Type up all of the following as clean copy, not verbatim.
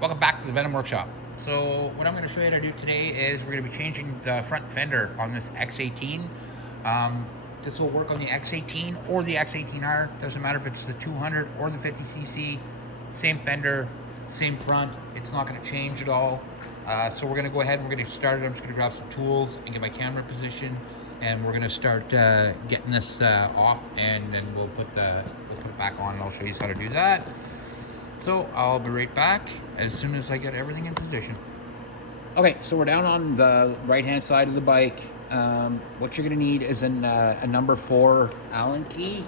Welcome back to the Venom Workshop. So what I'm going to show you how to do today is we're going to be changing the front fender on this X18. This will work on the X18 or the X18R. Doesn't matter if it's the 200 or the 50cc. Same fender, same front. It's not going to change at all. So we're going to go ahead and we're going to start it. I'm just going to grab some tools and get my camera position, and we're going to start getting this off, and then we'll put it back on, and I'll show you how to do that. So I'll be right back as soon as I get everything in position. Okay, so we're down on the right-hand side of the bike. What you're gonna need is a number 4 Allen key.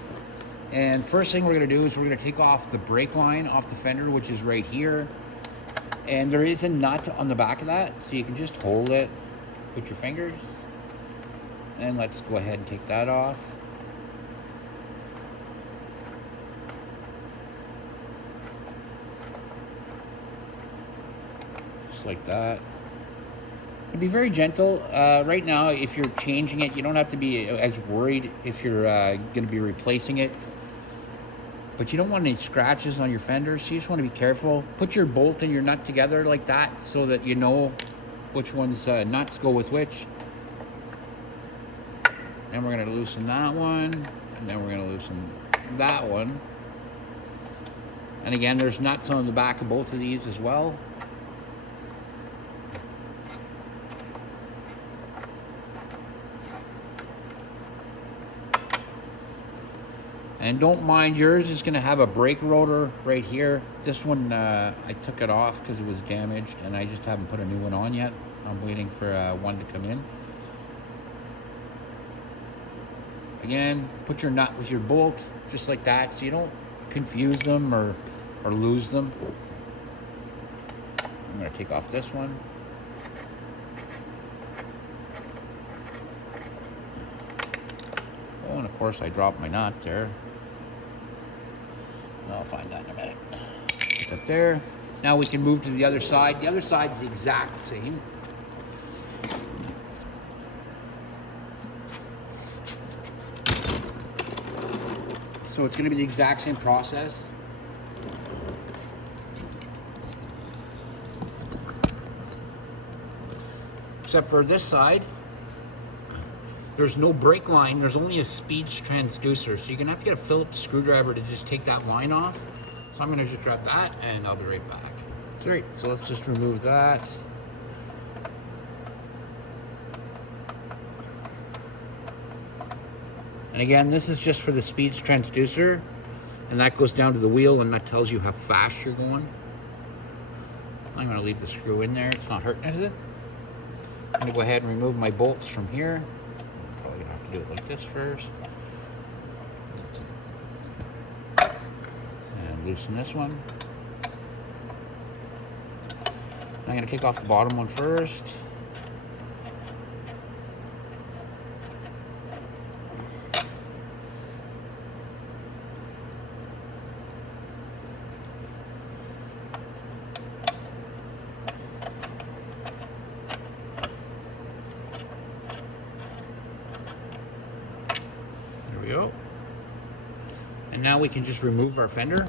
And first thing we're gonna do is we're gonna take off the brake line off the fender, which is right here. And there is a nut on the back of that, so you can just hold it with your fingers. And let's go ahead and take that off. Like that. And be very gentle. Right now, if you're changing it, you don't have to be as worried if you're going to be replacing it. But you don't want any scratches on your fenders, so you just want to be careful. Put your bolt and your nut together like that so that you know which one's nuts go with which. And we're going to loosen that one, and then we're going to loosen that one. And again, there's nuts on the back of both of these as well. And don't mind, yours is going to have a brake rotor right here. This one, I took it off because it was damaged, and I just haven't put a new one on yet. I'm waiting for one to come in. Again, put your nut with your bolt, just like that, so you don't confuse them or lose them. I'm going to take off this one. Oh, and of course I dropped my nut there. I'll find that in a minute. Put that there. Now we can move to the other side. The other side is the exact same. So it's going to be the exact same process. Except for this side, there's no brake line, there's only a speed transducer. So you're gonna have to get a Phillips screwdriver to just take that line off. So I'm gonna just grab that and I'll be right back. Great, so let's just remove that. And again, this is just for the speed transducer, and that goes down to the wheel and that tells you how fast you're going. I'm gonna leave the screw in there, it's not hurting anything. I'm gonna go ahead and remove my bolts from here. Do it like this first, and loosen this one. I'm going to kick off the bottom one first. We go. And now we can just remove our fender.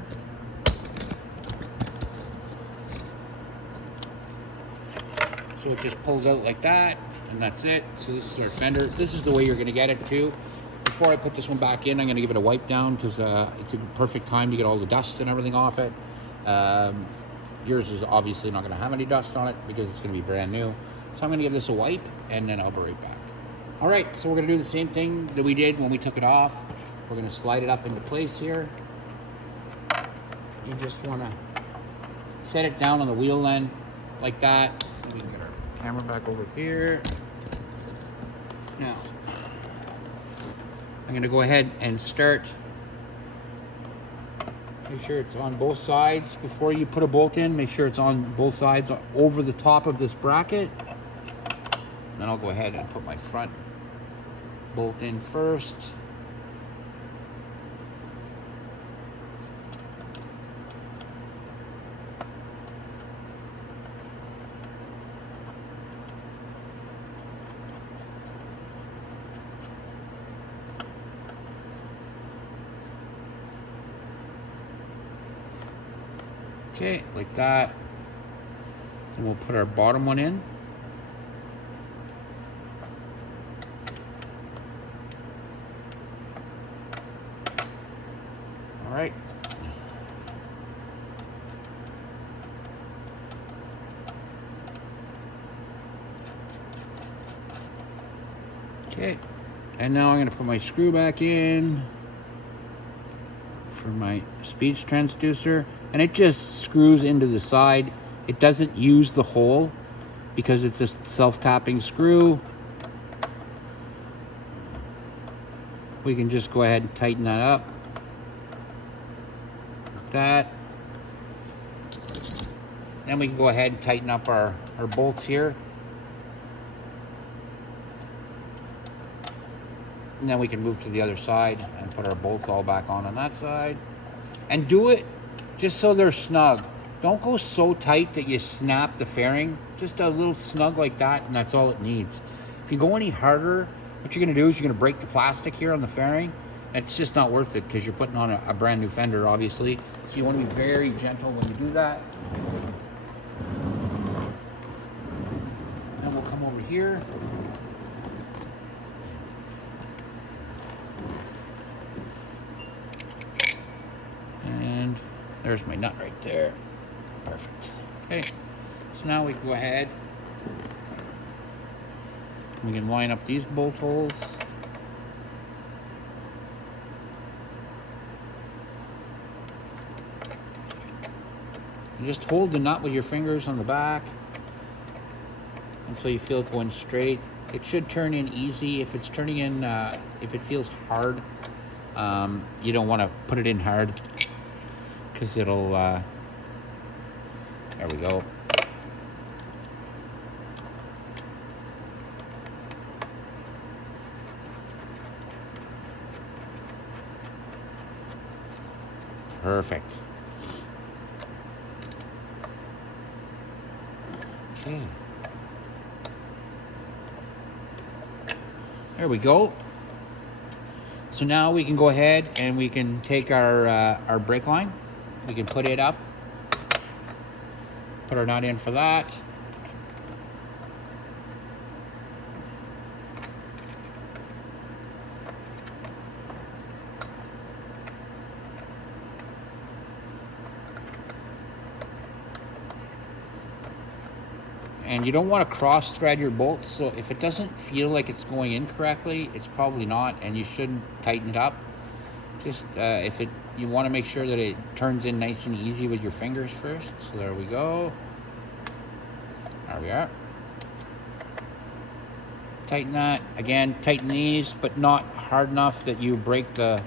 So it just pulls out like that, and that's it. So this is our fender. This is the way you're going to get it too. Before I put this one back in, I'm going to give it a wipe down because it's a perfect time to get all the dust and everything off it. Yours is obviously not going to have any dust on it because it's going to be brand new. So I'm going to give this a wipe, and then I'll be right back. All right, so we're gonna do the same thing that we did when we took it off. We're gonna slide it up into place here. You just wanna set it down on the wheel end like that. We can get our camera back over here. Now, I'm gonna go ahead and start. Make sure it's on both sides. Before you put a bolt in, make sure it's on both sides over the top of this bracket. Then I'll go ahead and put my front bolt in first. Okay, like that. Then we'll put our bottom one in. All right. Okay, and now I'm going to put my screw back in for my speed transducer, and it just screws into the side. It doesn't use the hole because it's a self-tapping screw. We can just go ahead and tighten that up like that. Then we can go ahead and tighten up our bolts here. And then we can move to the other side and put our bolts all back on that side. And do it just so they're snug. Don't go so tight that you snap the fairing. Just a little snug like that, and that's all it needs. If you go any harder, what you're gonna do is you're gonna break the plastic here on the fairing. It's just not worth it because you're putting on a brand new fender, obviously. So you wanna be very gentle when you do that. Then we'll come over here. And there's my nut right there. Perfect. Okay, so now we can go ahead. We can line up these bolt holes. And just hold the nut with your fingers on the back until you feel it going straight. It should turn in easy. If it's turning in, if it feels hard, you don't want to put it in hard because it'll, there we go. Perfect. Okay. There we go. So now we can go ahead and we can take our brake line. We can put it up. Put our nut in for that. And you don't want to cross thread your bolts, so if it doesn't feel like it's going in correctly, it's probably not, and you shouldn't tighten it up. Just you want to make sure that it turns in nice and easy with your fingers first. So there we go. There we are. Tighten that. Again, tighten these, but not hard enough that you break the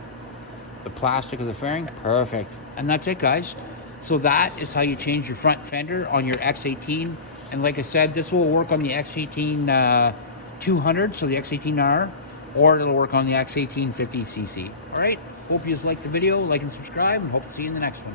plastic of the fairing. Perfect. And that's it, guys. So that is how you change your front fender on your X18. And like I said, this will work on the X18 200, so the X18R, or it'll work on the X18 50cc. All right. Hope you liked the video. Like and subscribe, and hope to see you in the next one.